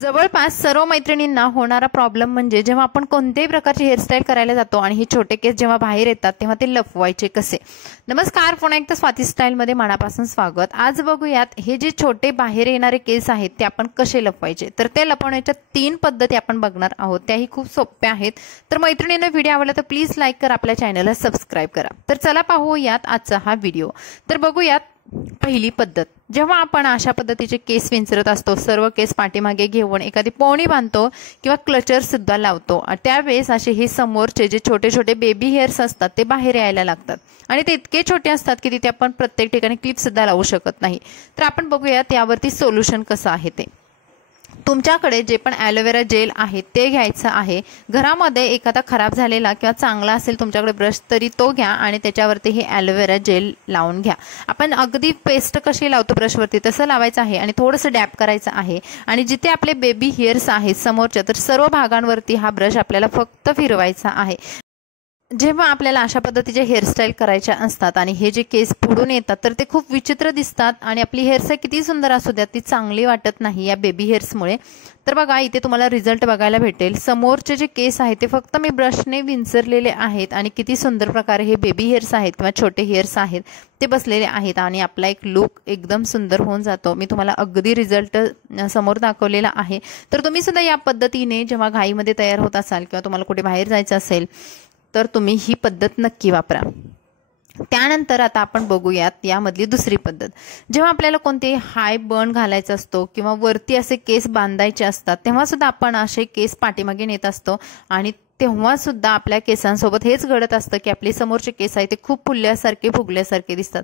जवळपास सर्व मैत्रिणींना होणारा प्रॉब्लेम म्हणजे जेव्हा आपण कोणत्याही प्रकारची हेअरस्टाईल करायला जातो आणि हे छोटे केस जेव्हा बाहेर येतात तेव्हा ते लपवायचे कसे। नमस्कार, पुन्हा एकदा स्वाती स्टाईलमध्ये मनापासून स्वागत। आज बघूयात हे जे छोटे बाहेर येणारे केस आहेत ते आपण कसे लपवायचे। तर ते लपवण्याच्या 3 पद्धती आपण बघणार आहोत, त्याही खूप सोप्या आहेत। तर मैत्रिणींना व्हिडिओ आवडला तर प्लीज लाईक करा, आपल्या चॅनलला सबस्क्राईब करा। तर चला पाहूयात आजचा हा व्हिडिओ। तर बघूयात पहिली पद्धत। जेव्हा आपण अशा पद्धतीचे केस विंचरत असतो, सर्व केस पाठीमागे घेऊन एखादी पोणी बांधतो किंवा क्लचर सुद्धा लावतो, त्यावेळेस असे हे समोरचे जे छोटे छोटे बेबी हेअर्स असतात ते बाहेर यायला लागतात आणि ते इतके छोटे असतात की तिथे आपण प्रत्येक ठिकाणी क्लिप सुद्धा लावू शकत नाही। तर आपण बघूयात यावरती सोल्युशन कसं आहे ते। तुमच्याकडे जे पण ॲलोवेरा जेल आहे ते घ्यायचं आहे। घरामध्ये एखादा खराब झालेला किंवा चांगला असेल तुमच्याकडे ब्रश तरी तो घ्या आणि त्याच्यावरती हे ॲलोवेरा जेल लावून घ्या। आपण अगदी पेस्ट कशी लावतो ब्रशवरती तसं लावायचं आहे आणि थोडंसं डॅप करायचं आहे आणि जिथे आपले बेबी हेअर्स आहेत समोरच्या तर सर्व भागांवरती हा ब्रश आपल्याला फक्त फिरवायचा आहे। जेव्हा आपल्याला अशा पद्धतीचे हेअरस्टाईल करायच्या असतात आणि हे जे केस पुढून येतात तर ते खूप विचित्र दिसतात आणि आपली हेअरस्टाईल किती सुंदर असू द्या ती चांगली वाटत नाही या बेबी हेअर्समुळे। तर बघा इथे तुम्हाला रिझल्ट बघायला भेटेल। समोरचे जे केस आहेत ते फक्त मी ब्रशने विंचरलेले आहेत आणि किती सुंदर प्रकारे हे बेबी हेअर्स आहेत किंवा छोटे हेअर्स आहेत ते बसलेले आहेत आणि आपला एक लुक एकदम सुंदर होऊन जातो। मी तुम्हाला अगदी रिझल्ट समोर दाखवलेला आहे। तर तुम्ही सुद्धा या पद्धतीने जेव्हा घाईमध्ये तयार होत असाल किंवा तुम्हाला कुठे बाहेर जायचं असेल तर तुम्ही ही पद्धत नक्की वापरा। त्यानंतर आता आपण बघूयात यामधली दुसरी पद्धत। जेव्हा आपल्याला कोणते हाय बन घालायचा असतो किंवा वरती असे केस बांधायचे असतात तेव्हा सुद्धा आपण असे केस पाठीमागे नेत असतो आणि तेव्हा सुद्धा आपल्या केसांसोबत हेच घडत असतं की आपले समोरचे केस आहेत ते खूप फुलल्यासारखे फुगल्यासारखे दिसतात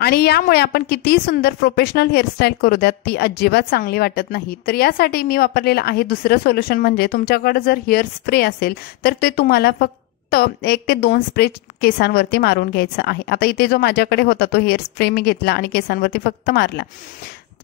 आणि यामुळे आपण किती सुंदर प्रोफेशनल हेअरस्टाईल करू द्यात ती अजिबात चांगली वाटत नाही। तर यासाठी मी वापरलेलं आहे दुसरं सोल्युशन म्हणजे तुमच्याकडे जर हेअर स्प्रे असेल तर ते तुम्हाला फक्त 1 ते 2 स्प्रे केसांवरती मारून घ्यायचं आहे। आता इथे जो माझ्याकडे होता तो हेअर स्प्रे मी घेतला आणि केसांवरती फक्त मारला।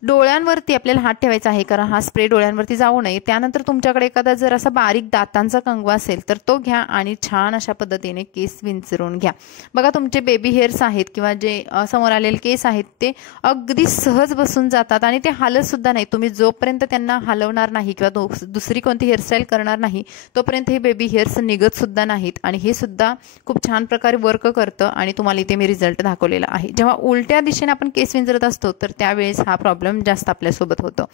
डोळ्यांवरती आपल्याला हात ठेवायचा आहे कारण हा स्प्रे डोळ्यांवरती जाऊ नये। त्यानंतर तुमच्याकडे एखादा जर असा बारीक दातांचा कंगवा असेल तर तो घ्या आणि छान अशा पद्धतीने केस विंचरून घ्या। बघा तुमचे बेबी हेअर्स आहेत किंवा जे समोर आलेले केस आहेत ते अगदी सहज बसून जातात आणि ते हालत सुद्धा नाही। तुम्ही जोपर्यंत त्यांना हलवणार नाही किंवा दुसरी कोणती हेअरस्टाईल करणार नाही तोपर्यंत हे बेबी हेअर्स निघत सुद्धा नाहीत आणि हे सुद्धा खूप छान प्रकारे वर्क करतं आणि तुम्हाला इथे मी रिझल्ट दाखवलेला आहे। जेव्हा उलट्या दिशेने आपण केस विंचरत असतो तर त्यावेळेस हा प्रॉब्लेम जास्त आपल्यासोबत होतो।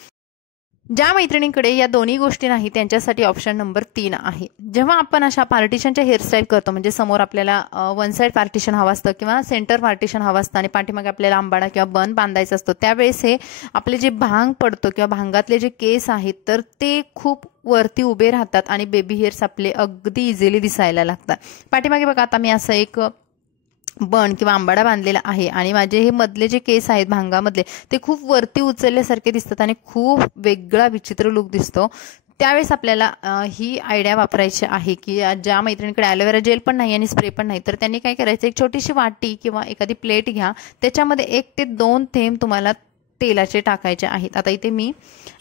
ज्या मैत्रिणींकडे या दोन्ही गोष्टी नाही त्यांच्यासाठी ऑप्शन नंबर 3 आहे। जेव्हा आपण अशा पार्टिशनच्या हेअरस्टाईल करतो म्हणजे समोर आपल्याला वन साइड पार्टिशन हवं असतं किंवा सेंटर पार्टिशन हवं असतं आणि पाठीमागे आपल्याला आंबाडा किंवा बन बांधायचा असतो त्यावेळेस हे आपले जे भांग पडतो किंवा भांगातले जे केस आहेत तर ते खूप वरती उभे राहतात आणि बेबी हेअर्स आपले अगदी इझिली दिसायला लागतात। पाठीमागे बघा आता मी असं एक बन किंवा आंबाडा बांधलेला आहे आणि माझे हे मधले जे केस आहेत भांगामधले ते खूप वरती उचलल्यासारखे दिसतात आणि खूप वेगळा विचित्र लुक दिसतो। त्यावेळेस आपल्याला ही आयडिया वापरायची आहे की ज्या मैत्रिणीकडे ॲलोवेरा जेल पण नाही आणि स्प्रे पण नाही तर त्यांनी काय करायचं, एक छोटीशी वाटी किंवा एखादी प्लेट घ्या, त्याच्यामध्ये 1 ते 2 थेंब तुम्हाला तेलाचे टाकायचे आहेत। आता इथे मी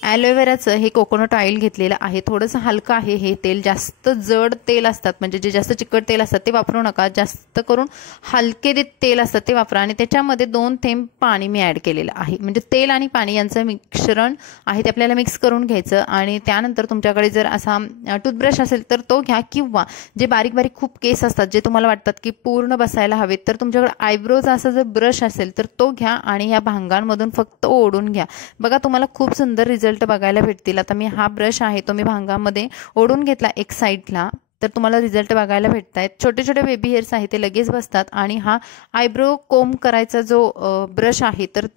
ॲलोवेराचं हे कोकोनट ऑइल घेतलेलं आहे, थोडंसं हलकं आहे हे तेल। जास्त जड तेल असतात म्हणजे जे जास्त चिकट तेल असतात ते वापरू नका, जास्त करून हलके जे तेल असतात ते वापरा आणि त्याच्यामध्ये 2 थेंब पाणी मी ॲड केलेलं आहे। म्हणजे तेल आणि पाणी यांचं मिश्रण आहे ते आपल्याला मिक्स करून घ्यायचं आणि त्यानंतर तुमच्याकडे जर असा टूथब्रश असेल तर तो घ्या किंवा जे बारीक बारीक खूप केस असतात जे तुम्हाला वाटतात की पूर्ण बसायला हवेत तर तुमच्याकडे आयब्रोचा असा जर ब्रश असेल तर तो घ्या आणि या भांगांमधून फक्त ओढून घ्या। बघा तुम्हाला खूप सुंदर रिझल्ट बघायला भेटतील। आता मी हा ब्रश आहे तो मी भांगामध्ये ओढून घेतला एक साईडला, तर तुम्हाला रिझल्ट बघायला भेटतायत। छोटे छोटे बेबी हेअर्स आहे ते लगेच बसतात आणि हा आयब्रो कोम करायचा जो ब्रश आहे तर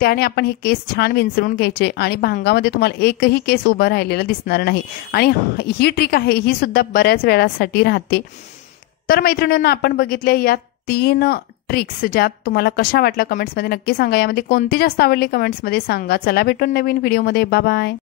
त्याने आपण हे केस छान विंचरून घ्यायचे आणि भांगामध्ये तुम्हाला एकही केस उभा राहिलेला दिसणार नाही आणि ही ट्रिक आहे ही सुद्धा बऱ्याच वेळासाठी राहते। तर मैत्रिणींना आपण बघितले या 3 ट्रिक्स, ज्यात तुम्हाला कशा वाटल्या कमेंट्समध्ये नक्की सांगा। यामध्ये कोणती जास्त आवडली कमेंट्समध्ये सांगा। चला भेटून नवीन व्हिडिओमध्ये, बाय बाय।